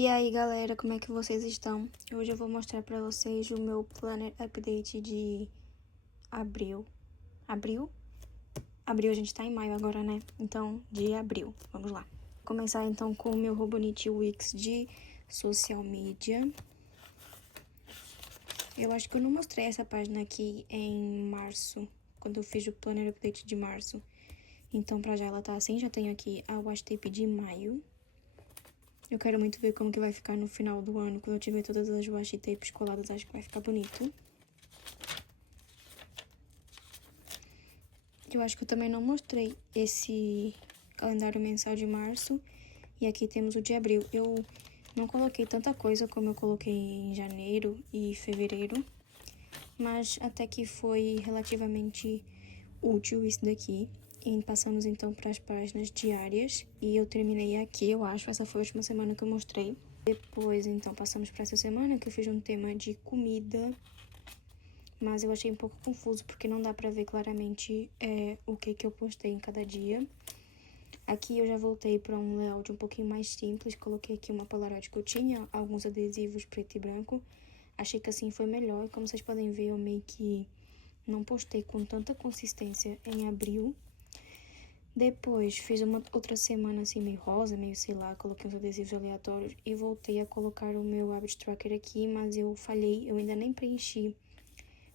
E aí, galera, como é que vocês estão? Hoje eu vou mostrar pra vocês o meu planner update de abril. Abril? Abril, a gente tá em maio agora, né? Então, de abril. Vamos lá. Vou começar então com o meu Robonite Wix de social media. Eu acho que eu não mostrei essa página aqui em março, quando eu fiz o planner update de março. Então, pra já ela tá assim. Já tenho aqui a washi tape de maio. Eu quero muito ver como que vai ficar no final do ano, quando eu tiver todas as washi tapes coladas, acho que vai ficar bonito. Eu acho que eu também não mostrei esse calendário mensal de março, e aqui temos o de abril. Eu não coloquei tanta coisa como eu coloquei em janeiro e fevereiro, mas até que foi relativamente útil isso daqui. E passamos então para as páginas diárias, e eu terminei aqui, eu acho, essa foi a última semana que eu mostrei. Depois, então, passamos para essa semana, que eu fiz um tema de comida, mas eu achei um pouco confuso, porque não dá pra ver claramente o que eu postei em cada dia. Aqui eu já voltei para um layout um pouquinho mais simples, coloquei aqui uma Polaroid que eu tinha, alguns adesivos preto e branco. Achei que assim foi melhor, e como vocês podem ver, eu meio que não postei com tanta consistência em abril. Depois, fiz uma outra semana assim, meio rosa, meio sei lá, coloquei uns adesivos aleatórios e voltei a colocar o meu habit tracker aqui, mas eu falhei, eu ainda nem preenchi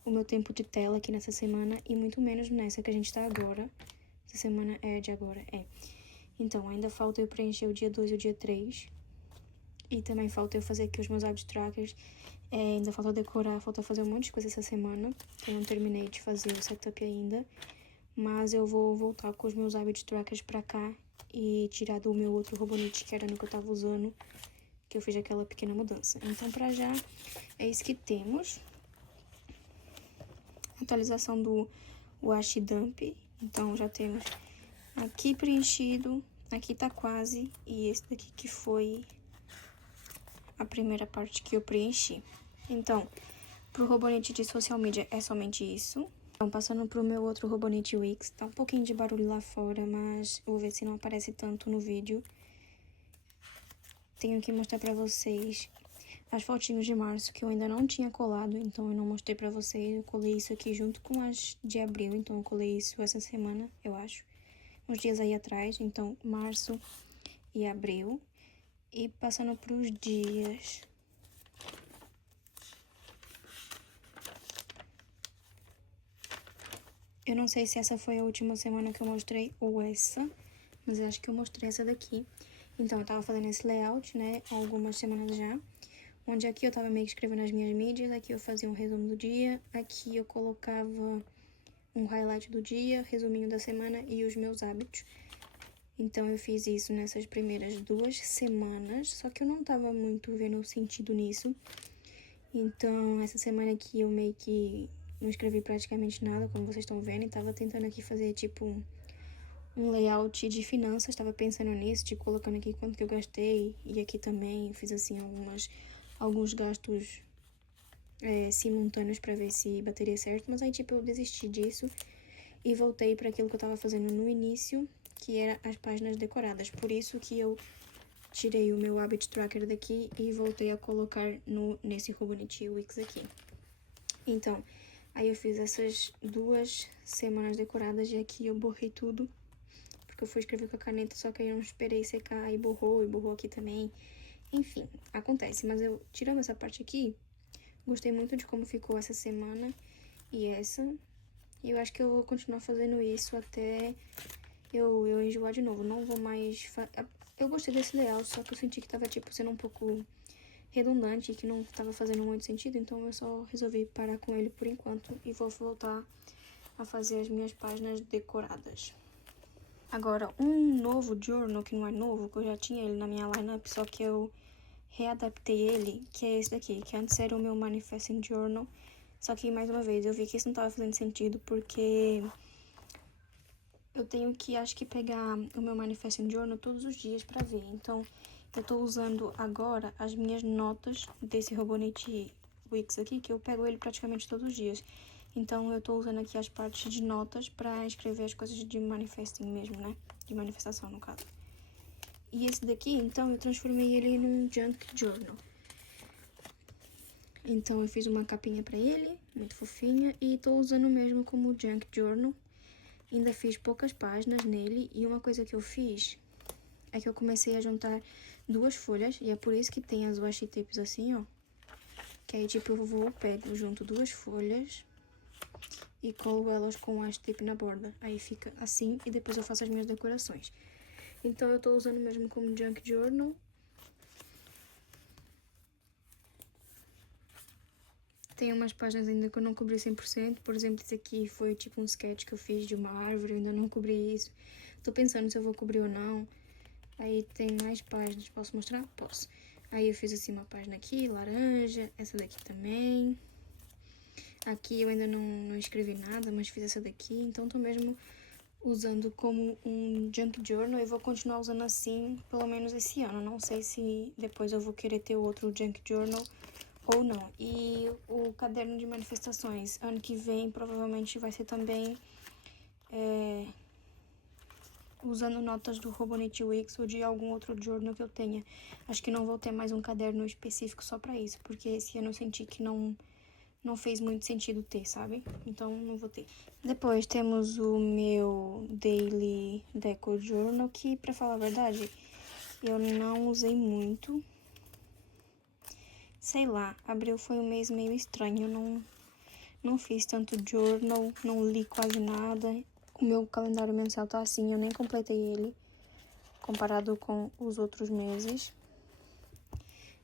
o meu tempo de tela aqui nessa semana, e muito menos nessa que a gente tá agora. Essa semana é de agora, Então, ainda falta eu preencher o dia 2 e o dia 3. E também falta eu fazer aqui os meus habit trackers. Ainda falta decorar, falta fazer um monte de coisa essa semana, que eu não terminei de fazer o setup ainda. Mas eu vou voltar com os meus habit trackers pra cá e tirar do meu outro Robonite, que era no que eu tava usando, que eu fiz aquela pequena mudança. Então, pra já, é isso que temos. Atualização do washi dump. Então, já temos aqui preenchido, aqui tá quase, e esse daqui que foi a primeira parte que eu preenchi. Então, pro Robonite de social media é somente isso. Então, passando pro meu outro Robonite Wix, tá um pouquinho de barulho lá fora, mas eu vou ver se não aparece tanto no vídeo. Tenho que mostrar pra vocês as fotinhos de março que eu ainda não tinha colado, então eu não mostrei pra vocês. Eu colei isso aqui junto com as de abril, então eu colei isso essa semana, eu acho. Uns dias aí atrás, então março e abril. E passando pros dias. Eu não sei se essa foi a última semana que eu mostrei ou essa, mas eu acho que eu mostrei essa daqui. Então, eu tava fazendo esse layout, né, há algumas semanas já, onde aqui eu tava meio que escrevendo as minhas mídias, aqui eu fazia um resumo do dia, aqui eu colocava um highlight do dia, resuminho da semana e os meus hábitos. Então, eu fiz isso nessas primeiras 2 semanas, só que eu não tava muito vendo sentido nisso. Então, essa semana aqui eu meio que não escrevi praticamente nada, como vocês estão vendo, e tava tentando aqui fazer, tipo, um layout de finanças, tava pensando nisso, tipo, colocando aqui quanto que eu gastei, e aqui também eu fiz, assim, alguns gastos simultâneos pra ver se bateria certo, mas aí, tipo, eu desisti disso e voltei pra aquilo que eu tava fazendo no início, que era as páginas decoradas. Por isso que eu tirei o meu habit tracker daqui e voltei a colocar nesse Robonite Wix aqui. Então, aí eu fiz essas 2 semanas decoradas e aqui eu borrei tudo, porque eu fui escrever com a caneta, só que aí eu não esperei secar e borrou aqui também. Enfim, acontece, mas eu, tirando essa parte aqui, gostei muito de como ficou essa semana e essa. E eu acho que eu vou continuar fazendo isso até eu enjoar de novo. Não vou mais... Eu gostei desse layout, só que eu senti que tava, tipo, sendo um pouco redundante e que não tava fazendo muito sentido, então eu só resolvi parar com ele por enquanto e vou voltar a fazer as minhas páginas decoradas. Agora, um novo journal, que não é novo, que eu já tinha ele na minha lineup, só que eu readaptei ele, que é esse daqui, que antes era o meu Manifesting Journal, só que, mais uma vez, eu vi que isso não tava fazendo sentido, porque eu tenho que, acho que, pegar o meu Manifesting Journal todos os dias pra ver. Então, eu tô usando agora as minhas notas desse Robonite Wix aqui, que eu pego ele praticamente todos os dias. Então, eu tô usando aqui as partes de notas pra escrever as coisas de manifesting mesmo, né? De manifestação, no caso. E esse daqui, então, eu transformei ele num junk journal. Então, eu fiz uma capinha pra ele, muito fofinha, e tô usando mesmo como junk journal. Ainda fiz poucas páginas nele, e uma coisa que eu fiz é que eu comecei a juntar duas folhas, e é por isso que tem as washi tapes assim, ó. Que aí, tipo, pego junto duas folhas e colo elas com washi tape na borda. Aí fica assim, e depois eu faço as minhas decorações. Então, eu tô usando mesmo como junk journal. Tem umas páginas ainda que eu não cobri 100%. Por exemplo, esse aqui foi tipo um sketch que eu fiz de uma árvore. Eu ainda não cobri isso. Tô pensando se eu vou cobrir ou não. Aí tem mais páginas. Posso mostrar? Posso. Aí eu fiz assim uma página aqui, laranja. Essa daqui também. Aqui eu ainda não escrevi nada, mas fiz essa daqui. Então tô mesmo usando como um junk journal. Eu vou continuar usando assim, pelo menos esse ano. Não sei se depois eu vou querer ter outro junk journal ou não. E o caderno de manifestações, ano que vem, provavelmente vai ser também usando notas do Robonit Wix ou de algum outro journal que eu tenha. Acho que não vou ter mais um caderno específico só pra isso, porque esse ano eu senti que não fez muito sentido ter, sabe? Então, não vou ter. Depois temos o meu Daily Deco Journal, que, pra falar a verdade, eu não usei muito. Sei lá, abril foi um mês meio estranho, eu não fiz tanto journal, não li quase nada. O meu calendário mensal tá assim, eu nem completei ele, comparado com os outros meses.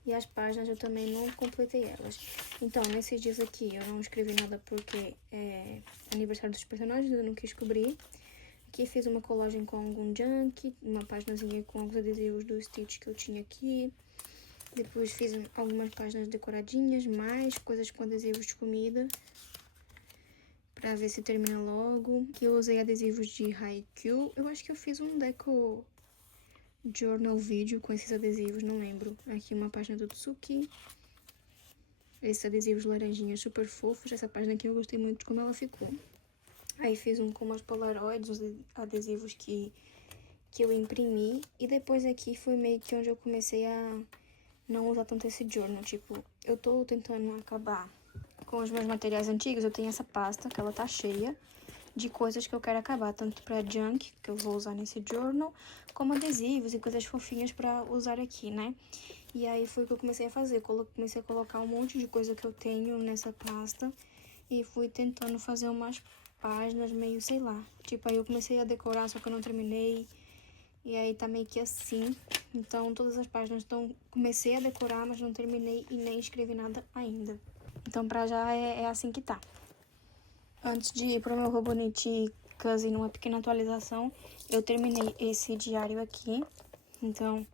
E as páginas eu também não completei elas. Então, nesses dias aqui eu não escrevi nada porque é aniversário dos personagens, eu não quis cobrir. Aqui fiz uma colagem com algum junk, uma páginazinha com alguns adesivos do Stitch que eu tinha aqui. Depois fiz algumas páginas decoradinhas, mais coisas com adesivos de comida, pra ver se termina logo. Aqui eu usei adesivos de Haikyuu. Eu acho que eu fiz um deco journal vídeo com esses adesivos, não lembro. Aqui uma página do Tsuki. Esses adesivos laranjinhas super fofos. Essa página aqui eu gostei muito de como ela ficou. Aí fiz um com umas polaroids, os adesivos que eu imprimi. E depois aqui foi meio que onde eu comecei a não usar tanto esse journal. Tipo, eu tô tentando acabar com os meus materiais antigos. Eu tenho essa pasta, que ela tá cheia de coisas que eu quero acabar, tanto pra junk, que eu vou usar nesse journal, como adesivos e coisas fofinhas pra usar aqui, né? E aí foi o que eu comecei a fazer. Comecei a colocar um monte de coisa que eu tenho nessa pasta e fui tentando fazer umas páginas meio, sei lá. Tipo, aí eu comecei a decorar, só que eu não terminei. E aí tá meio que assim. Então, todas as páginas comecei a decorar, mas não terminei e nem escrevi nada ainda. Então, pra já é assim que tá. Antes de ir pro meu Robonit Cousin, uma pequena atualização, eu terminei esse diário aqui. Então,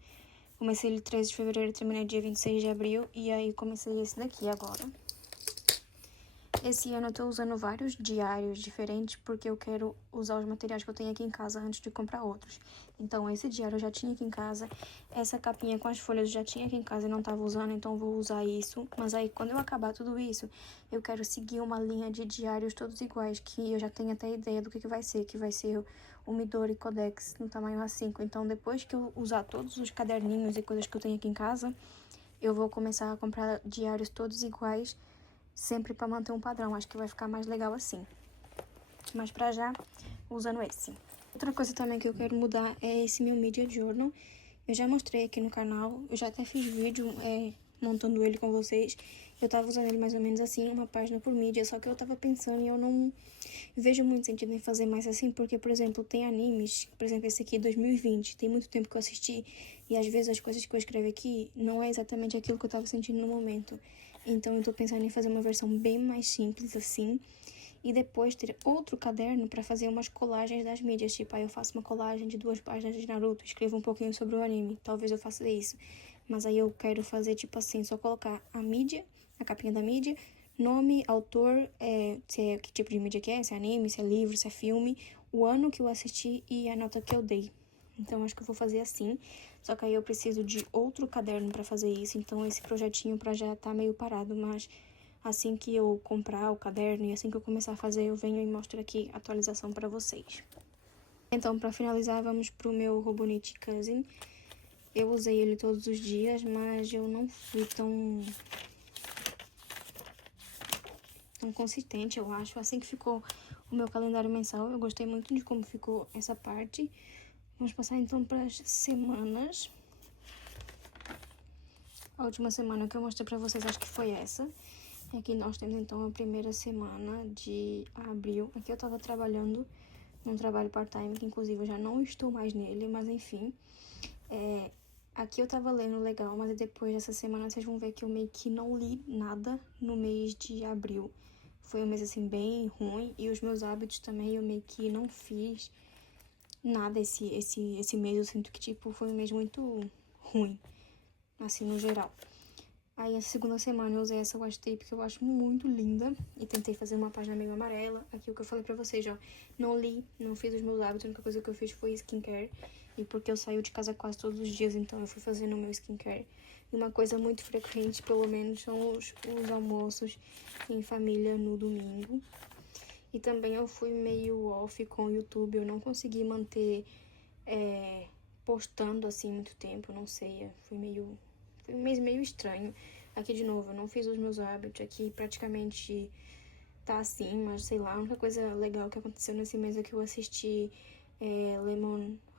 comecei ele 13 de fevereiro, terminei dia 26 de abril. E aí, comecei esse daqui agora. Esse ano eu tô usando vários diários diferentes porque eu quero usar os materiais que eu tenho aqui em casa antes de comprar outros. Então, esse diário eu já tinha aqui em casa, essa capinha com as folhas eu já tinha aqui em casa e não tava usando, então eu vou usar isso. Mas aí, quando eu acabar tudo isso, eu quero seguir uma linha de diários todos iguais, que eu já tenho até ideia do que vai ser, o Midori Codex no tamanho A5. Então, depois que eu usar todos os caderninhos e coisas que eu tenho aqui em casa, eu vou começar a comprar diários todos iguais, sempre para manter um padrão. Acho que vai ficar mais legal assim. Mas pra já, usando esse. Outra coisa também que eu quero mudar é esse meu Media Journal. Eu já mostrei aqui no canal, eu já até fiz vídeo montando ele com vocês. Eu tava usando ele mais ou menos assim, uma página por mídia, só que eu tava pensando e eu não vejo muito sentido em fazer mais assim, porque, por exemplo, tem animes, por exemplo, esse aqui, 2020, tem muito tempo que eu assisti, e às vezes as coisas que eu escrevo aqui não é exatamente aquilo que eu tava sentindo no momento. Então, eu tô pensando em fazer uma versão bem mais simples, assim, e depois ter outro caderno pra fazer umas colagens das mídias. Tipo, aí eu faço uma colagem de 2 páginas de Naruto, escrevo um pouquinho sobre o anime. Talvez eu faça isso. Mas aí eu quero fazer, tipo assim, só colocar a mídia, a capinha da mídia, nome, autor, que tipo de mídia que é, se é anime, se é livro, se é filme, o ano que eu assisti e a nota que eu dei. Então, acho que eu vou fazer assim. Só que aí eu preciso de outro caderno pra fazer isso. Então, esse projetinho pra já tá meio parado. Mas assim que eu comprar o caderno e assim que eu começar a fazer, eu venho e mostro aqui a atualização pra vocês. Então, pra finalizar, vamos pro meu Robonit Cousin. eu usei ele todos os dias, mas eu não fui tão consistente, eu acho. Assim que ficou o meu calendário mensal, eu gostei muito de como ficou essa parte. Vamos passar então para as semanas. A última semana que eu mostrei pra vocês, acho que foi essa. E aqui nós temos então a primeira semana de abril. Aqui eu tava trabalhando num trabalho part-time, que inclusive eu já não estou mais nele, mas enfim. Aqui eu tava lendo legal, mas depois dessa semana vocês vão ver que eu meio que não li nada no mês de abril. Foi um mês assim bem ruim, e os meus hábitos também eu meio que não fiz nada esse mês. Eu sinto que tipo foi um mês muito ruim, assim no geral. Aí essa segunda semana eu usei essa washi tape que eu acho muito linda e tentei fazer uma página meio amarela. Aqui o que eu falei pra vocês, ó, não li, não fiz os meus hábitos, a única coisa que eu fiz foi skincare. E porque eu saio de casa quase todos os dias, então eu fui fazendo o meu skincare. E uma coisa muito frequente, pelo menos, são os almoços em família no domingo. E também eu fui meio off com o YouTube, eu não consegui manter postando assim muito tempo, não sei, foi um mês meio estranho. Aqui de novo, eu não fiz os meus hábitos, aqui praticamente tá assim, mas sei lá, a única coisa legal que aconteceu nesse mês é que eu assisti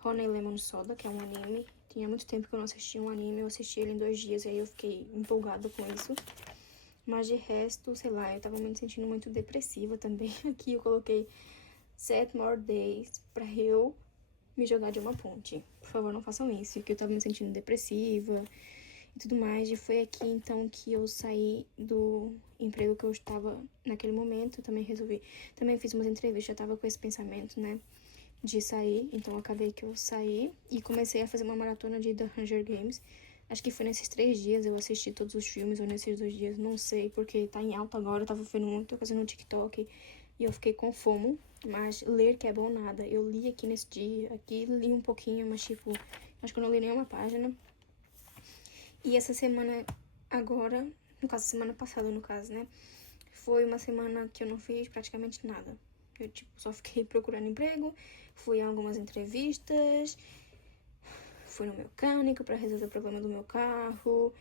Honey Lemon Soda, que é um anime. Tinha muito tempo que eu não assistia um anime, eu assisti ele em 2 dias, e aí eu fiquei empolgada com isso. Mas de resto, sei lá, eu tava me sentindo muito depressiva também. Aqui eu coloquei 7 more days pra eu me jogar de uma ponte. Por favor, não façam isso, que eu tava me sentindo depressiva e tudo mais. E foi aqui, então, que eu saí do emprego que eu estava naquele momento. Eu também resolvi... Também fiz umas entrevistas, já tava com esse pensamento, né, de sair. Então, acabei que eu saí e comecei a fazer uma maratona de The Hunger Games. Acho que foi nesses 3 dias eu assisti todos os filmes, ou nesses 2 dias, não sei, porque tá em alta agora. Eu tava vendo muita coisa no TikTok e eu fiquei com fomo. Mas ler que é bom nada. Eu li aqui nesse dia, aqui li um pouquinho, mas tipo, acho que eu não li nenhuma página. E essa semana agora, no caso, semana passada, no caso, né? Foi uma semana que eu não fiz praticamente nada. Eu, tipo, só fiquei procurando emprego, fui a algumas entrevistas, fui no mecânico pra resolver o problema do meu carro,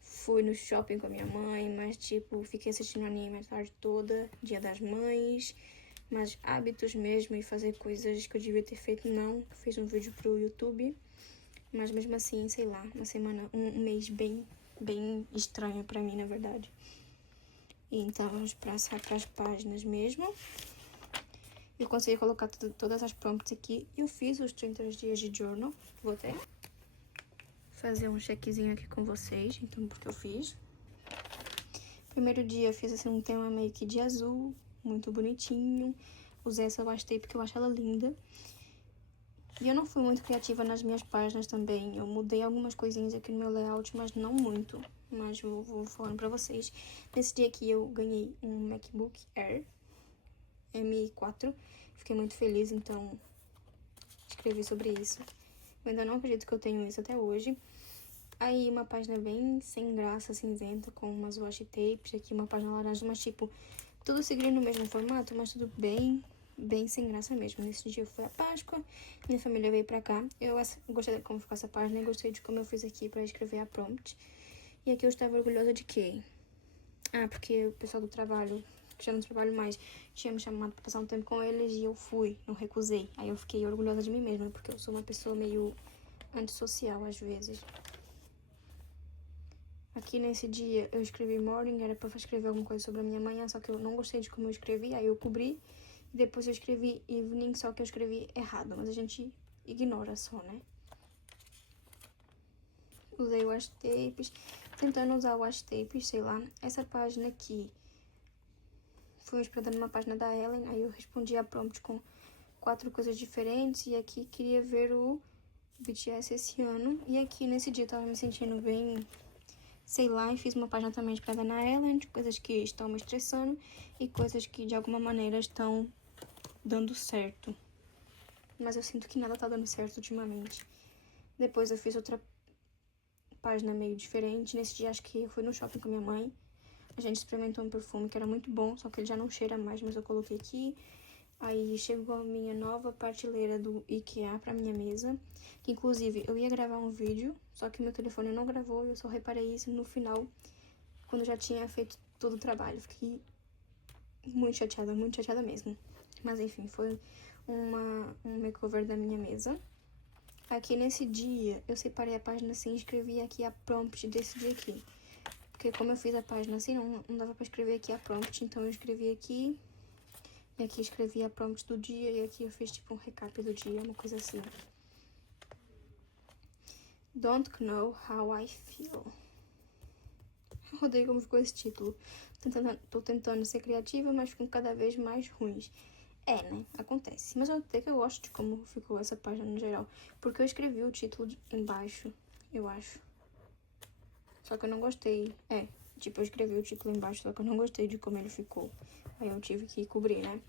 fui no shopping com a minha mãe, mas, tipo, fiquei assistindo anime a tarde toda, Dia das Mães. Mas hábitos mesmo e fazer coisas que eu devia ter feito, não. Fiz um vídeo pro YouTube, mas mesmo assim, sei lá, uma semana, um mês bem estranho pra mim, na verdade. E então vamos passar pras páginas mesmo. Eu consegui colocar todas as prompts aqui. Eu fiz os 30 dias de journal. Vou até fazer um checkzinho aqui com vocês, então, porque eu fiz. Primeiro dia eu fiz assim um tema meio que de azul, muito bonitinho. Usei essa washi tape porque eu acho ela linda. E eu não fui muito criativa nas minhas páginas também. Eu mudei algumas coisinhas aqui no meu layout, mas não muito. Mas vou falando pra vocês. Nesse dia aqui eu ganhei um MacBook Air M4. Fiquei muito feliz, então escrevi sobre isso. Eu ainda não acredito que eu tenho isso até hoje. Aí uma página bem sem graça, cinzenta, com umas washi tapes. Aqui uma página laranja, mas tipo, tudo seguindo no mesmo formato, mas tudo bem sem graça mesmo. Nesse dia foi a Páscoa, minha família veio pra cá. Eu gostei de como ficou essa página e gostei de como eu fiz aqui pra escrever a prompt. E aqui eu estava orgulhosa de quê? Ah, porque o pessoal do trabalho, que já não trabalho mais, tinha me chamado pra passar um tempo com eles e eu fui, não recusei. Aí eu fiquei orgulhosa de mim mesma, porque eu sou uma pessoa meio antissocial às vezes. Aqui nesse dia eu escrevi morning, era pra escrever alguma coisa sobre a minha manhã, só que eu não gostei de como eu escrevi, aí eu cobri. E depois eu escrevi evening, só que eu escrevi errado, mas a gente ignora só, né? Usei washi tapes, tentando usar washi tapes, sei lá. Essa página aqui foi inspirada numa página da Ellen, aí eu respondi a prompt com 4 coisas diferentes. E aqui queria ver o BTS esse ano. E aqui nesse dia eu tava me sentindo bem, sei lá, e fiz uma página também inspirada na Ellen, de coisas que estão me estressando e coisas que de alguma maneira estão dando certo. Mas eu sinto que nada tá dando certo ultimamente. Depois eu fiz outra página meio diferente. Nesse dia acho que eu fui no shopping com minha mãe. A gente experimentou um perfume que era muito bom, só que ele já não cheira mais, mas eu coloquei aqui. Aí chegou a minha nova prateleira do IKEA pra minha mesa. Que inclusive eu ia gravar um vídeo, só que meu telefone não gravou e eu só reparei isso no final, quando eu já tinha feito todo o trabalho. Fiquei muito chateada mesmo. Mas enfim, foi um makeover da minha mesa. Aqui nesse dia, eu separei a página assim e escrevi aqui a prompt desse dia aqui. Porque como eu fiz a página assim, não dava pra escrever aqui a prompt, então eu escrevi aqui. E aqui escrevi a prompt do dia e aqui eu fiz tipo um recap do dia, uma coisa assim. Don't know how I feel. Eu odeio como ficou esse título. Tô tentando ser criativa, mas ficam cada vez mais ruins. É, né? Acontece. Mas até que eu gosto de como ficou essa página no geral. Porque eu escrevi o título embaixo, eu acho. Só que eu não gostei. Tipo, eu escrevi o título embaixo, só que eu não gostei de como ele ficou. Aí eu tive que cobrir, né?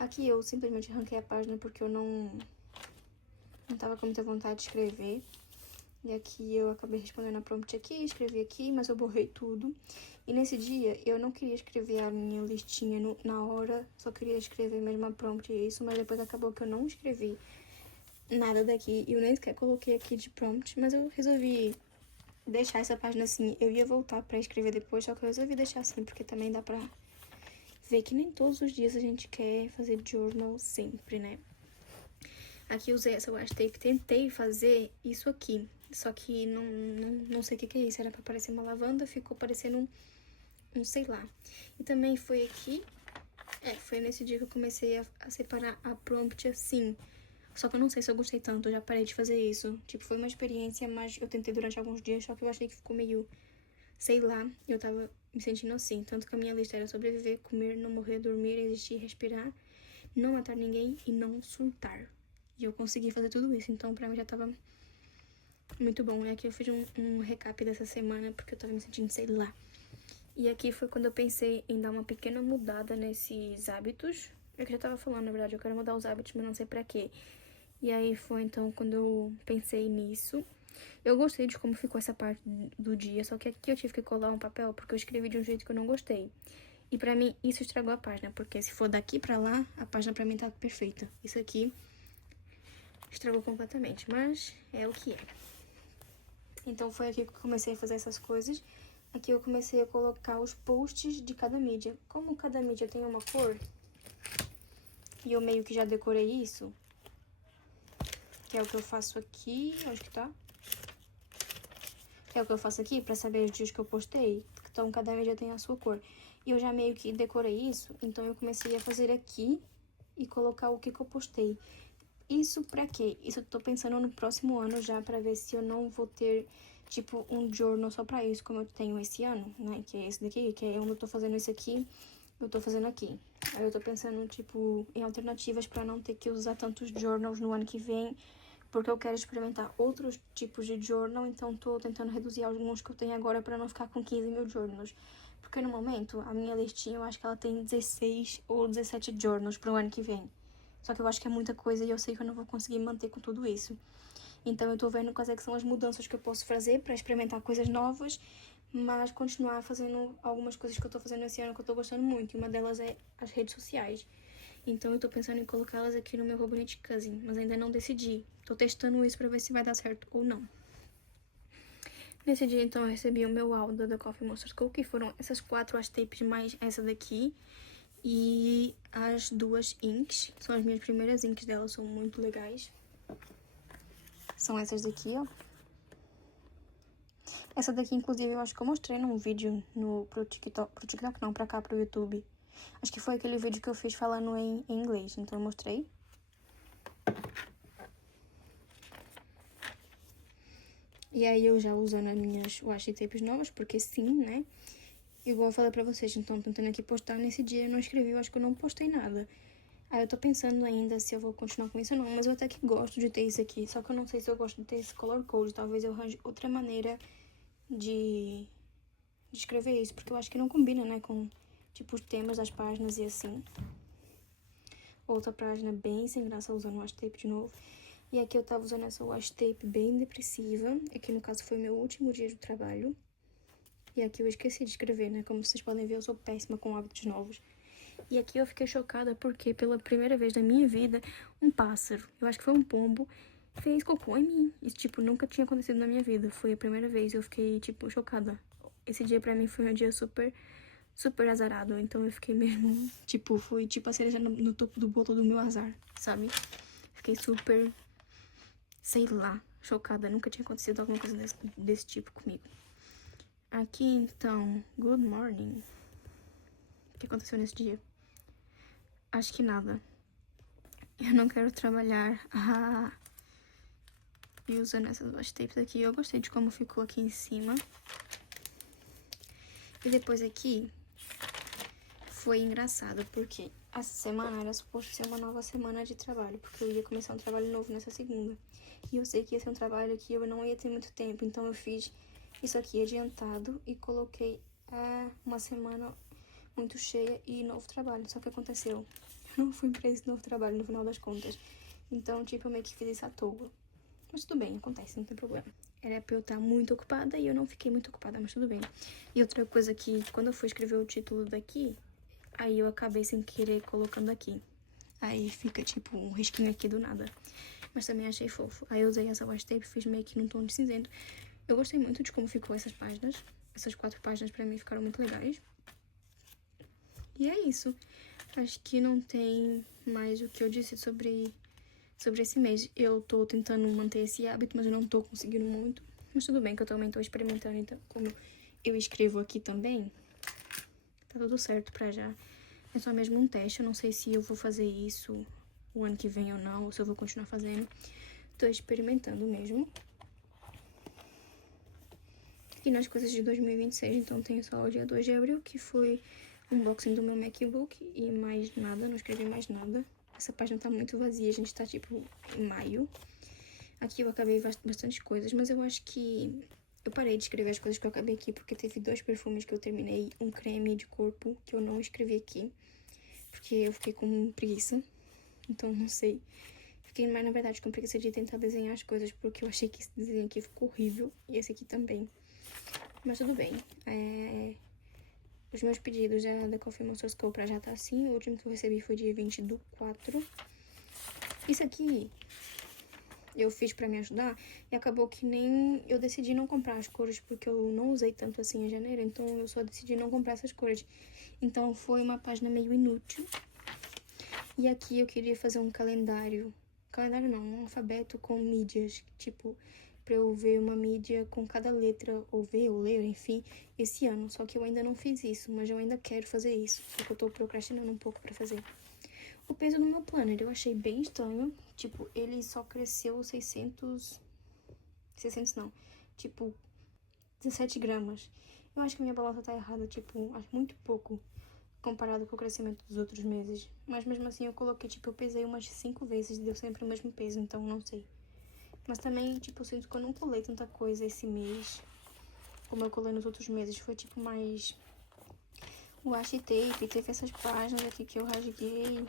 Aqui eu simplesmente arranquei a página porque eu não tava com muita vontade de escrever. E aqui eu acabei respondendo a prompt aqui, escrevi aqui, mas eu borrei tudo. E nesse dia eu não queria escrever a minha listinha na hora, só queria escrever mesmo a prompt e isso, mas depois acabou que eu não escrevi nada daqui. E eu nem sequer coloquei aqui de prompt, mas eu resolvi deixar essa página assim. Eu ia voltar pra escrever depois, só que eu resolvi deixar assim, porque também dá pra ver que nem todos os dias a gente quer fazer journal sempre, né? Aqui eu usei essa washi tape, tentei fazer isso aqui, só que não sei o que é isso. Era pra parecer uma lavanda, ficou parecendo um sei lá. E também foi aqui, foi nesse dia que eu comecei a separar a prompt assim. Só que eu não sei se eu gostei tanto, eu já parei de fazer isso. Tipo, foi uma experiência, mas eu tentei durante alguns dias, só que eu achei que ficou meio, sei lá, eu tava me sentindo assim. Tanto que a minha lista era sobreviver, comer, não morrer, dormir, existir, respirar, não matar ninguém e não surtar. E eu consegui fazer tudo isso, então pra mim já tava muito bom. E aqui eu fiz um recap dessa semana, porque eu tava me sentindo, sei lá. E aqui foi quando eu pensei em dar uma pequena mudada nesses hábitos. É que eu já tava falando, na verdade, eu quero mudar os hábitos, mas não sei pra quê. E aí foi então quando eu pensei nisso. Eu gostei de como ficou essa parte do dia, só que aqui eu tive que colar um papel porque eu escrevi de um jeito que eu não gostei. E pra mim isso estragou a página, porque se for daqui pra lá, a página pra mim tá perfeita. Isso aqui estragou completamente, mas é o que é. Então foi aqui que eu comecei a fazer essas coisas. Aqui eu comecei a colocar os posts de cada mídia. Como cada mídia tem uma cor, e eu meio que já decorei isso, que é o que eu faço aqui, onde que tá? É o que eu faço aqui pra saber os dias que eu postei. Então cada mídia tem a sua cor. E eu já meio que decorei isso, então eu comecei a fazer aqui e colocar o que eu postei. Isso pra quê? Isso eu tô pensando no próximo ano já, pra ver se eu não vou ter, tipo, um journal só pra isso, como eu tenho esse ano, né? Que é esse daqui, que é onde eu tô fazendo isso aqui, eu tô fazendo aqui. Aí eu tô pensando, tipo, em alternativas pra não ter que usar tantos journals no ano que vem, porque eu quero experimentar outros tipos de journal, então tô tentando reduzir alguns que eu tenho agora pra não ficar com 15 mil journals. Porque no momento, a minha listinha, eu acho que ela tem 16 ou 17 journals pro ano que vem. Só que eu acho que é muita coisa e eu sei que eu não vou conseguir manter com tudo isso. Então eu tô vendo quais é que são as mudanças que eu posso fazer pra experimentar coisas novas, mas continuar fazendo algumas coisas que eu tô fazendo esse ano que eu tô gostando muito. E uma delas é as redes sociais. Então eu tô pensando em colocá-las aqui no meu Robinete Cousin, mas ainda não decidi. Tô testando isso pra ver se vai dar certo ou não. Nesse dia, então, eu recebi o meu álbum da Coffee Monster School, que foram essas 4 as tapes mais essa daqui. E as 2 inks, são as minhas primeiras inks dela, são muito legais. São essas daqui, ó. Essa daqui, inclusive, eu acho que eu mostrei num vídeo pro TikTok não, pra cá, pro YouTube. Acho que foi aquele vídeo que eu fiz falando em inglês, então eu mostrei. E aí eu já usando as minhas washi tapes novas, porque sim, né? Igual eu falei pra vocês, então tentando aqui postar nesse dia, eu não escrevi, eu acho que eu não postei nada. Aí eu tô pensando ainda se eu vou continuar com isso ou não, mas eu até que gosto de ter isso aqui, só que eu não sei se eu gosto de ter esse color code, talvez eu arranje outra maneira de escrever isso, porque eu acho que não combina, né, com, tipo, os temas das páginas e assim. Outra página bem sem graça usando washi tape de novo. E aqui eu tava usando essa washi tape bem depressiva, aqui no caso foi meu último dia de trabalho. E aqui eu esqueci de escrever, né, como vocês podem ver eu sou péssima com hábitos novos. E aqui eu fiquei chocada porque pela primeira vez na minha vida, um pássaro, eu acho que foi um pombo, fez cocô em mim. Isso, tipo, nunca tinha acontecido na minha vida. Foi a primeira vez, eu fiquei, tipo, chocada. Esse dia pra mim foi um dia super, super azarado. Então eu fiquei mesmo, tipo, foi tipo a cereja no topo do bolo do meu azar, sabe? Fiquei super, sei lá, chocada. Nunca tinha acontecido alguma coisa desse tipo comigo. Aqui, então, good morning. O que aconteceu nesse dia? Acho que nada. Eu não quero trabalhar. E usando essas washi tapes aqui, eu gostei de como ficou aqui em cima. E depois aqui, foi engraçado, porque essa semana era suposto ser uma nova semana de trabalho, porque eu ia começar um trabalho novo nessa segunda. E eu sei que ia ser um trabalho que eu não ia ter muito tempo, então eu fiz isso aqui adiantado e coloquei uma semana muito cheia e novo trabalho. Só que aconteceu, eu não fui pra esse novo trabalho no final das contas. Então, tipo, eu meio que fiz isso à toa. Mas tudo bem, acontece, não tem problema. Era pra eu estar muito ocupada e eu não fiquei muito ocupada, mas tudo bem. E outra coisa que, quando eu fui escrever o título daqui, aí eu acabei sem querer colocando aqui. Aí fica, tipo, um risquinho aqui do nada. Mas também achei fofo. Aí eu usei essa washi tape, fiz meio que num tom de cinzento. Eu gostei muito de como ficou essas páginas. Essas 4 páginas pra mim ficaram muito legais. E é isso. Acho que não tem mais o que eu disse sobre esse mês. Eu tô tentando manter esse hábito, mas eu não tô conseguindo muito. Mas tudo bem que eu também tô experimentando, então como eu escrevo aqui também, tá tudo certo pra já. É só mesmo um teste, eu não sei se eu vou fazer isso o ano que vem ou não, ou se eu vou continuar fazendo. Tô experimentando mesmo. Aqui nas coisas de 2026, então tenho só o dia 2 de abril, que foi o unboxing do meu MacBook e mais nada, não escrevi mais nada. Essa página tá muito vazia, a gente tá tipo em maio. Aqui eu acabei bastante coisas, mas eu acho que eu parei de escrever as coisas que eu acabei aqui, porque teve 2 perfumes que eu terminei, um creme de corpo que eu não escrevi aqui, porque eu fiquei com preguiça, então não sei. Fiquei mais, na verdade, com preguiça de tentar desenhar as coisas, porque eu achei que esse desenho aqui ficou horrível, e esse aqui também. Mas tudo bem. Os meus pedidos da Coffee Monsters Compra já tá assim, o último que eu recebi foi dia 20/4. Isso aqui eu fiz pra me ajudar e acabou que nem eu decidi não comprar as cores porque eu não usei tanto assim em janeiro, então eu só decidi não comprar essas cores. Então foi uma página meio inútil. E aqui eu queria fazer um calendário não, um alfabeto com mídias, tipo, pra eu ver uma mídia com cada letra, ou ver, ou ler, enfim, esse ano. Só que eu ainda não fiz isso, mas eu ainda quero fazer isso, só que eu tô procrastinando um pouco pra fazer. O peso do meu planner eu achei bem estranho, tipo, ele só cresceu 600 não, tipo, 17 gramas. Eu acho que minha balança tá errada, tipo, acho muito pouco comparado com o crescimento dos outros meses. Mas mesmo assim eu coloquei, tipo, eu pesei umas 5 vezes e deu sempre o mesmo peso, então não sei. Mas também, tipo, eu sinto que eu não colei tanta coisa esse mês como eu colei nos outros meses. Foi, tipo, mais washi tape, teve essas páginas aqui que eu rasguei.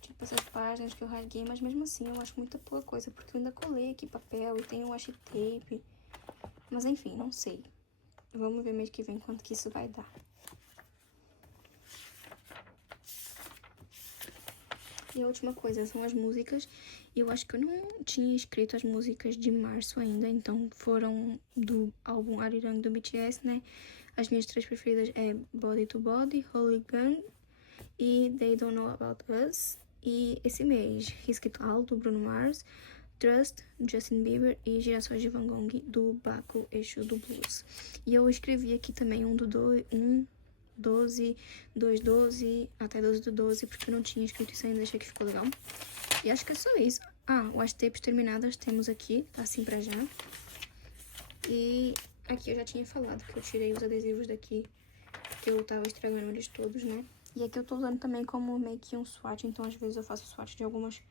Tipo, essas páginas que eu rasguei, mas mesmo assim eu acho muita pouca coisa, porque eu ainda colei aqui papel e tem o washi tape. Mas enfim, não sei. Vamos ver mês que vem quanto que isso vai dar. E a última coisa são as músicas. Eu acho que eu não tinha escrito as músicas de março ainda, então foram do álbum Arirang do BTS, né? As minhas 3 preferidas é Body to Body, Holy Gun e They Don't Know About Us. E esse mês, Risk It All, do Bruno Mars, Trust, Justin Bieber e Girassóis de Van Gogh, do Baco Exu do Blues. E eu escrevi aqui também um 12, 2/12, até 12/12, porque eu não tinha escrito isso ainda, achei que ficou legal. E acho que é só isso. As tapes terminadas temos aqui, tá assim pra já. E aqui eu já tinha falado que eu tirei os adesivos daqui, que eu tava estragando eles todos, né? E aqui eu tô usando também como meio que um swatch, então às vezes eu faço swatch de algumas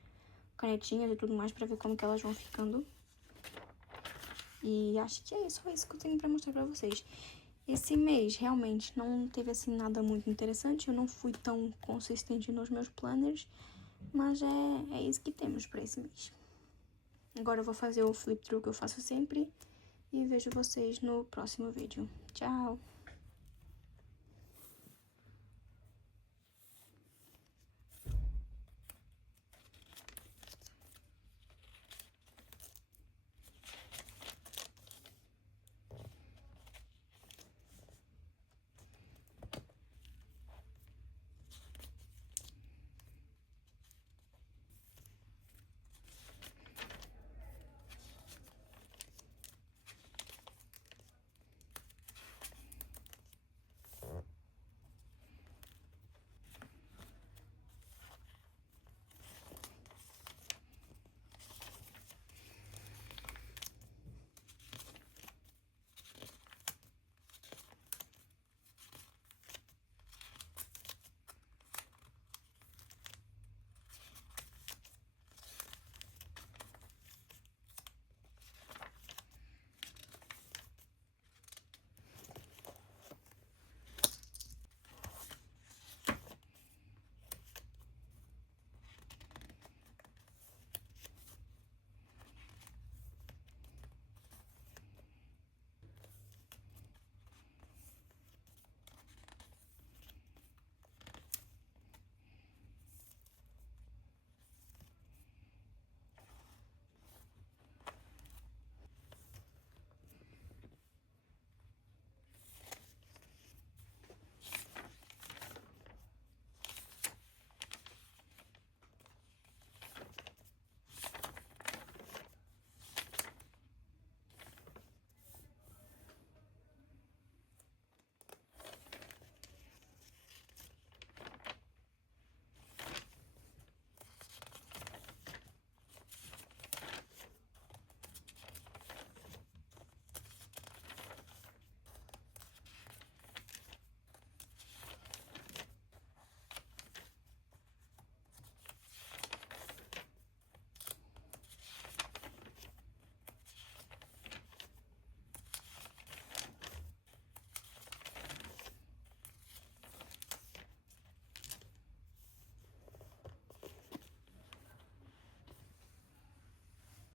canetinhas e tudo mais pra ver como que elas vão ficando. E acho que é só isso que eu tenho pra mostrar pra vocês. Esse mês realmente não teve assim nada muito interessante, eu não fui tão consistente nos meus planners, mas é isso que temos pra esse mês. Agora eu vou fazer o flip through que eu faço sempre e vejo vocês no próximo vídeo. Tchau!